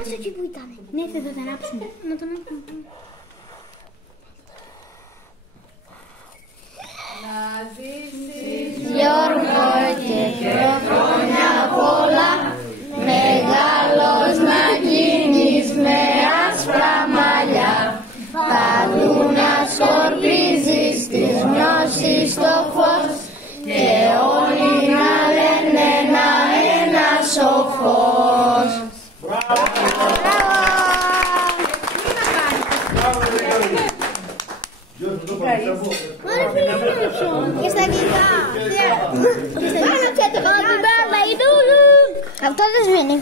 Άσε εκεί που ήταν. Ναι, θα το ανάψουμε. Να το ανάψουμε. Να ζήσεις Γιώργο και χρόνια πολλά, μεγάλος να γίνεις με άσπρα μαλλιά, παντού να σκορπίζεις της γνώσης το φως και όλοι να λένε ένα σοφός. Και στα αγγλικά. Αυτό δεν σβήνει.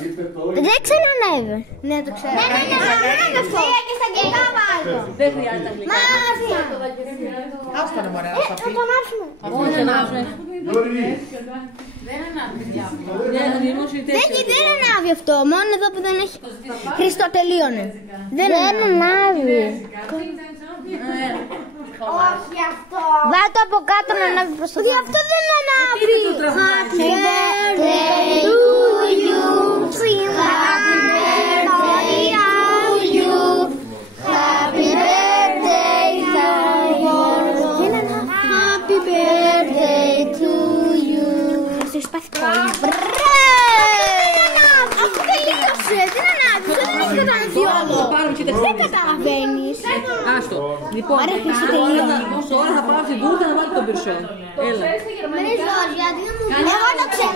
Δεν ξανανέβη. Ναι, το ξέρω. Ναι, αυτό. Και στα αγγλικά βάλω. Δεν χρειάζεται αγγλικά. Άστα να μωρέ, Θα το ανάψουμε. Όχι, ανάβει. δεν ανάβει διάφορα. Δεν ανάβει αυτό. Μόνο εδώ που δεν έχει. Χριστοτελείωνε. Δεν ανάβει. Όχι αυτό. Βάτω από κάτω να ανάβει προς το κάτω. Αυτό δεν ανάβει. Happy birthday to you. Happy birthday to you. Happy birthday Happy birthday to you. Αυτό σπάθει πολύ. Αυτό τελείωσε. Δεν ανάβει. Δεν έχει κατανθεί όλο. Δεν καταλαβαίνεις. Άστο. Λοιπόν, τώρα θα πάω στην τούρτα να βάλω τον πυρσό. Έλα. Εγώ το ξέρω.